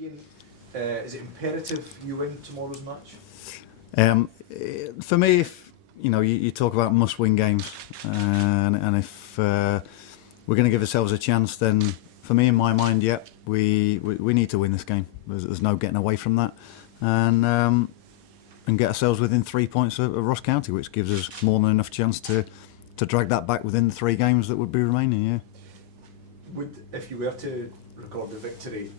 Ian, is it imperative you win tomorrow's match? For me, if you talk about must-win games, and if we're going to give ourselves a chance, then for me, in my mind, we need to win this game. There's no getting away from that, and get ourselves within 3 points of Ross County, which gives us more than enough chance to drag that back within the 3 games that would be remaining. Yeah. If you were to record the victory,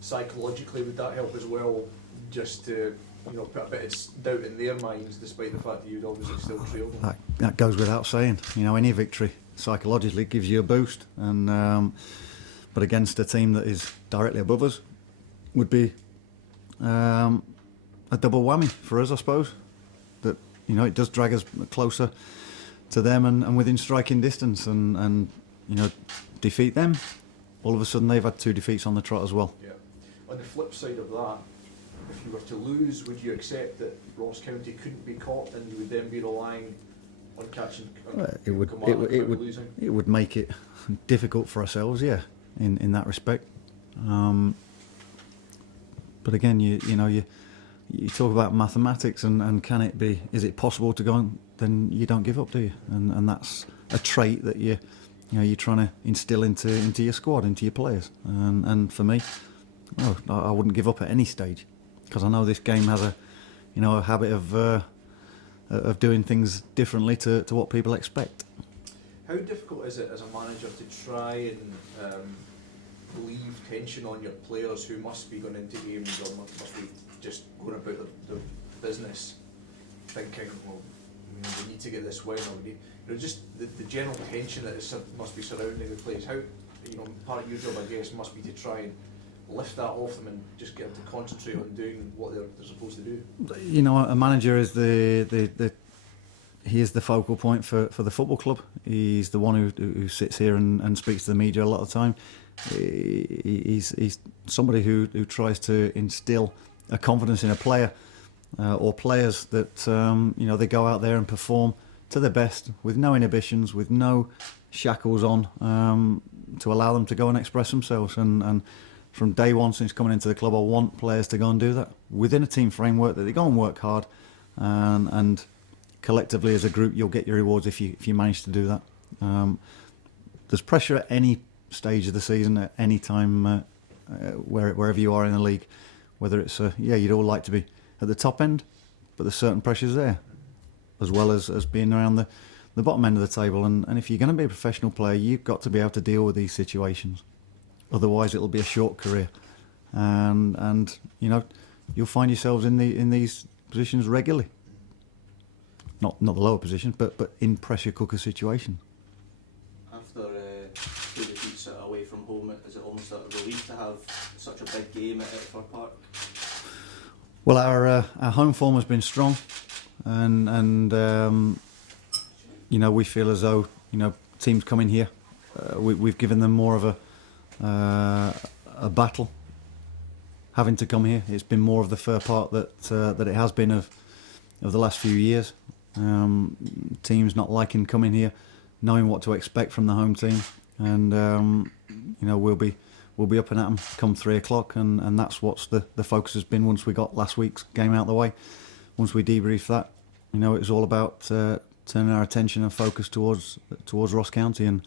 psychologically, would that help as well? Just to put a bit of doubt in their minds, despite the fact that you'd obviously still trail them. That goes without saying. Any victory psychologically gives you a boost, and but against a team that is directly above us would be a double whammy for us, I suppose. That it does drag us closer to them and within striking distance, and defeat them. All of a sudden, they've had 2 defeats on the trot as well. Yeah. On the flip side of that, if you were to lose, would you accept that Ross County couldn't be caught, and you would then be relying on catching? It would make it difficult for ourselves, yeah, in that respect. But again, you talk about mathematics, and can it be? Is it possible to go on? Then you don't give up, do you? And that's a trait that you're trying to instill into your squad, into your players. And for me, I wouldn't give up at any stage, because I know this game has a habit of doing things differently to what people expect. How difficult is it as a manager to try and leave tension on your players who must be going into games or must be just going about the business, thinking, well, we need to get this win, or we need, just the general tension that must be surrounding the players. How, part of your job, I guess, must be to try and lift that off them and just get them to concentrate on doing what they're supposed to do. A manager is he is the focal point for the football club. He's the one who sits here and speaks to the media a lot of the time. He's somebody who tries to instill a confidence in a player or players that they go out there and perform to their best with no inhibitions, with no shackles on, to allow them to go and express themselves. And from day one since coming into the club, I want players to go and do that within a team framework, that they go and work hard, and collectively as a group you'll get your rewards if you manage to do that. There's pressure at any stage of the season, at any time, wherever you are in the league, whether it's you'd all like to be at the top end, but there's certain pressures there, as well as being around the bottom end of the table. And if you're going to be a professional player, you've got to be able to deal with these situations. Otherwise, it'll be a short career, and you'll find yourselves in these positions regularly. Not the lower positions, but in pressure cooker situations. After 2 defeats away from home, is it almost a relief to have such a big game at Edford Park? Well, our home form has been strong, and we feel as though teams coming here, we've given them more of a battle. Having to come here, it's been more of the fair part that it has been of the last few years. Teams not liking coming here, knowing what to expect from the home team, and we'll be up and at them come 3 o'clock, and that's what's the focus has been. Once we got last week's game out of the way, once we debriefed that, it was all about turning our attention and focus towards Ross County, and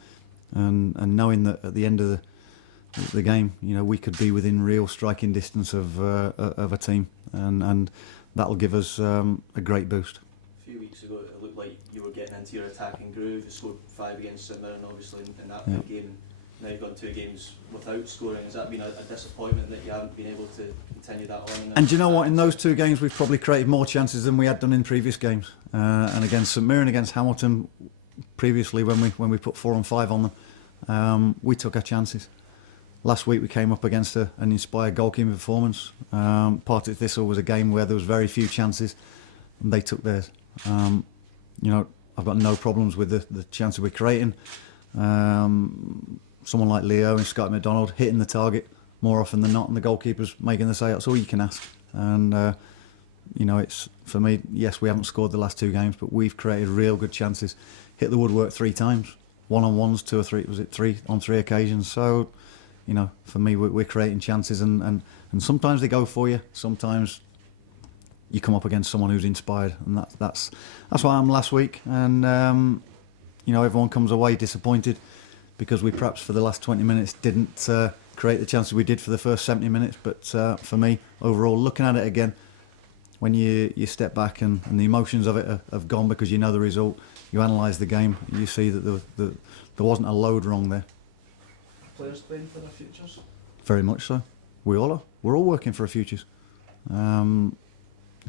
knowing that at the end of the game, we could be within real striking distance of a team, and that'll give us a great boost. A few weeks ago, it looked like you were getting into your attacking groove. You scored 5 against St Mirren, obviously, in that big game. Now you've gone 2 games without scoring. Has that been a disappointment that you haven't been able to continue that on? And do you know what? In those 2 games, we've probably created more chances than we had done in previous games. And against St Mirren, against Hamilton, previously when we put 4 and 5 on them, we took our chances. Last week we came up against an inspired goalkeeping performance. Partick Thistle was a game where there was very few chances, and they took theirs. I've got no problems with the chances we're creating. Someone like Leo and Scott McDonald hitting the target more often than not, and the goalkeeper's making the save. That's all you can ask. And it's, for me, yes, we haven't scored the last 2 games, but we've created real good chances. Hit the woodwork 3 times, 1-on-1s, 3 on 3 occasions. So, for me, we're creating chances, and And sometimes they go for you. Sometimes you come up against someone who's inspired, and that's what happened last week. And everyone comes away disappointed because we perhaps for the last 20 minutes didn't create the chances we did for the first 70 minutes. But for me, overall, looking at it again, when you step back and the emotions of it have gone because you know the result, you analyse the game, you see that there wasn't a load wrong there. Players playing for their futures? Very much so. We all are. We're all working for our futures. We're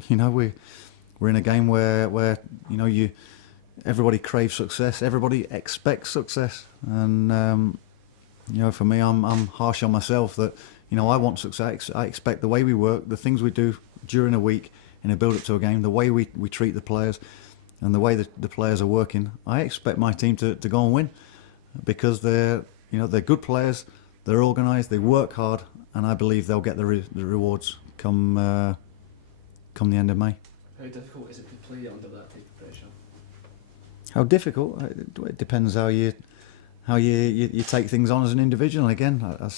in a game where everybody craves success, everybody expects success, and for me, I'm harsh on myself that I want success. I expect the way we work, the things we do during a week in a build-up to a game, the way we treat the players, and the way the players are working. I expect my team to go and win because they're good players, they're organised, they work hard, and I believe they'll get the rewards come the end of May. How difficult is it to play under that type of pressure? How difficult? It depends how you take things on as an individual. Again, I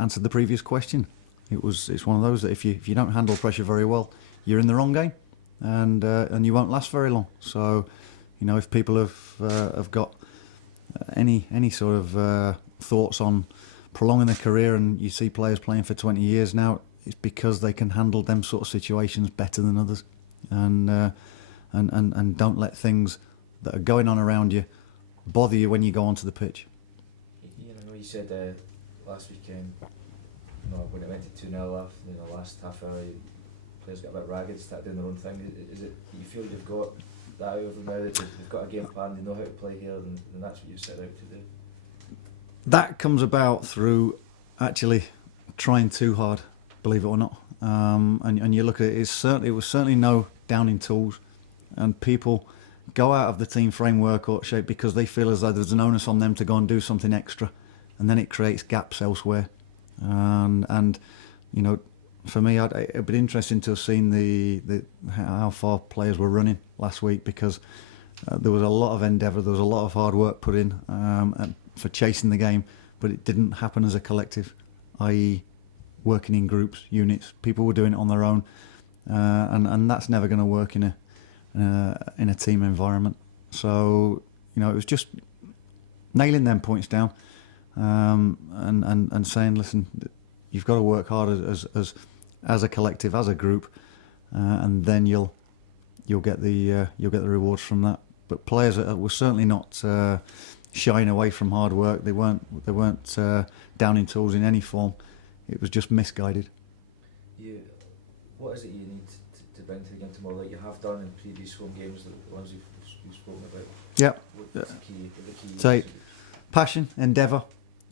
answered the previous question. It's one of those that if you don't handle pressure very well, you're in the wrong game, and you won't last very long. So, if people have got any sort of thoughts on prolonging their career, and you see players playing for 20 years now, it's because they can handle them sort of situations better than others, and don't let things that are going on around you bother you when you go onto the pitch. I know you said last weekend, when it went to 2-0 after the last half hour, players got a bit ragged, started doing their own thing. Is it you feel you've got that out of them now, that they've got a game plan, they know how to play here, and that's what you set out to do? That comes about through actually trying too hard, believe it or not. And you look at it, it was certainly no downing tools, and people go out of the team framework or shape because they feel as though there's an onus on them to go and do something extra, and then it creates gaps elsewhere. And for me, it'd be interesting to have seen how far players were running last week, because there was a lot of endeavour, there was a lot of hard work put in for chasing the game, but it didn't happen as a collective, i.e. working in groups, units. People were doing it on their own, and that's never going to work in a team environment. So it was just nailing them points down, and saying, listen, you've got to work hard as a collective, as a group, and then you'll get the rewards from that. But players were certainly not shying away from hard work. They weren't downing tools in any form. It was just misguided. What is it you need to bring to the game tomorrow, like you have done in previous home games, the ones you've spoken about? Yeah. What's the key? So, passion, endeavour,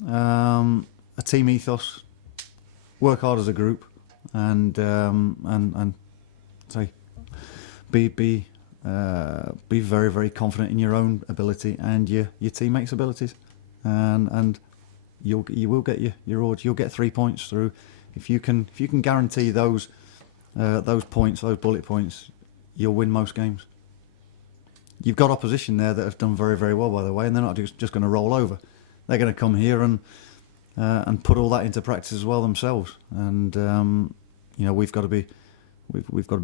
a team ethos, work hard as a group, and say be very, very confident in your own ability and your teammates' abilities, and you will get your rewards. You'll get 3 points through if you can guarantee those points, those bullet points. You'll win most games. You've got opposition there that have done very, very well, by the way, and they're not just going to roll over. They're going to come here and put all that into practice as well themselves. And we've got to be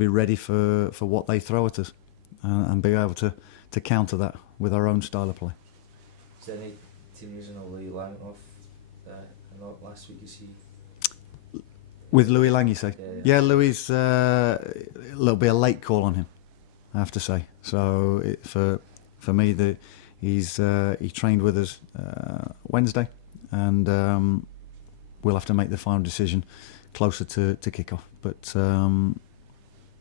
ready for what they throw at us, and be able to counter that with our own style of play. Is there any team using Louis Lang off last week? You see. With Louis Lang, you say? Yeah. Louis, it'll be a late call on him, I have to say. So for me, he trained with us Wednesday, and we'll have to make the final decision closer to kick-off. But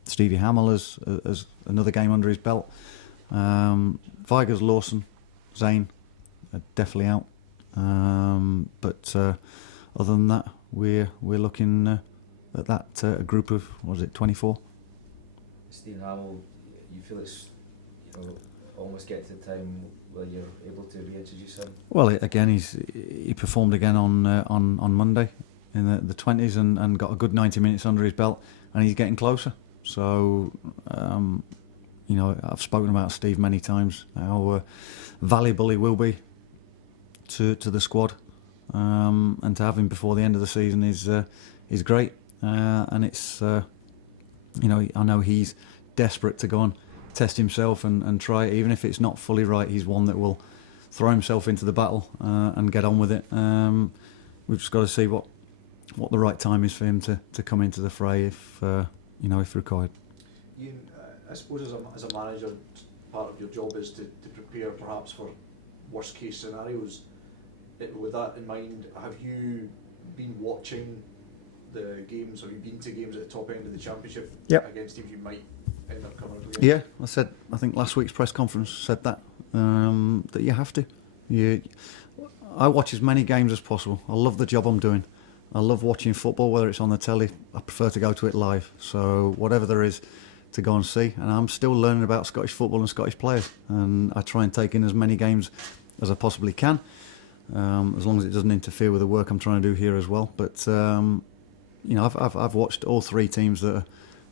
Stevie Hamill has another game under his belt. Vigers, Lawson, Zane are definitely out. But other than that, we're looking at that group of, 24? Stephen Hamill, you feel it's almost get to the time where you're able to reintroduce him? Well, again, he performed again on Monday in the 20s and got a good 90 minutes under his belt, and he's getting closer. So, I've spoken about Steve many times, how valuable he will be to the squad, and to have him before the end of the season is great. and it's I know he's desperate to go and test himself and try it, even if it's not fully right. He's one that will throw himself into the battle and get on with it. We've just got to see what the right time is for him to come into the fray if required. Ian, I suppose as a manager, part of your job is to prepare perhaps for worst case scenarios. With that in mind, have you been watching the games? Have you been to games at the top end of the Championship against teams you might end up coming up against? Yeah, I think last week's press conference said that you have to. I watch as many games as possible. I love the job I'm doing. I love watching football, whether it's on the telly. I prefer to go to it live. So whatever there is to go and see. And I'm still learning about Scottish football and Scottish players. And I try and take in as many games as I possibly can, as long as it doesn't interfere with the work I'm trying to do here as well. But I've watched all three teams that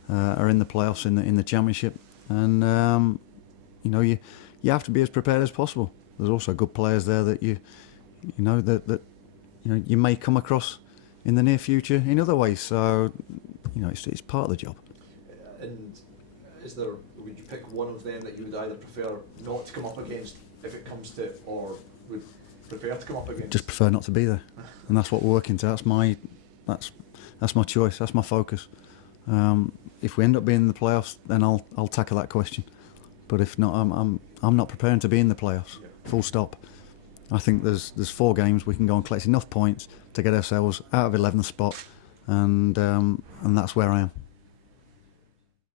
are in the playoffs in the Championship, and you have to be as prepared as possible. There's also good players there that you may come across in the near future in other ways. So it's part of the job. And would you pick one of them that you would either prefer not to come up against if it comes to it, or would prefer to come up against? Just prefer not to be there, and that's what we're working to. That's my choice. That's my focus. If we end up being in the playoffs, then I'll tackle that question. But if not, I'm not preparing to be in the playoffs. Yeah. Full stop. I think there's 4 games we can go and collect enough points to get ourselves out of 11th spot, and that's where I am.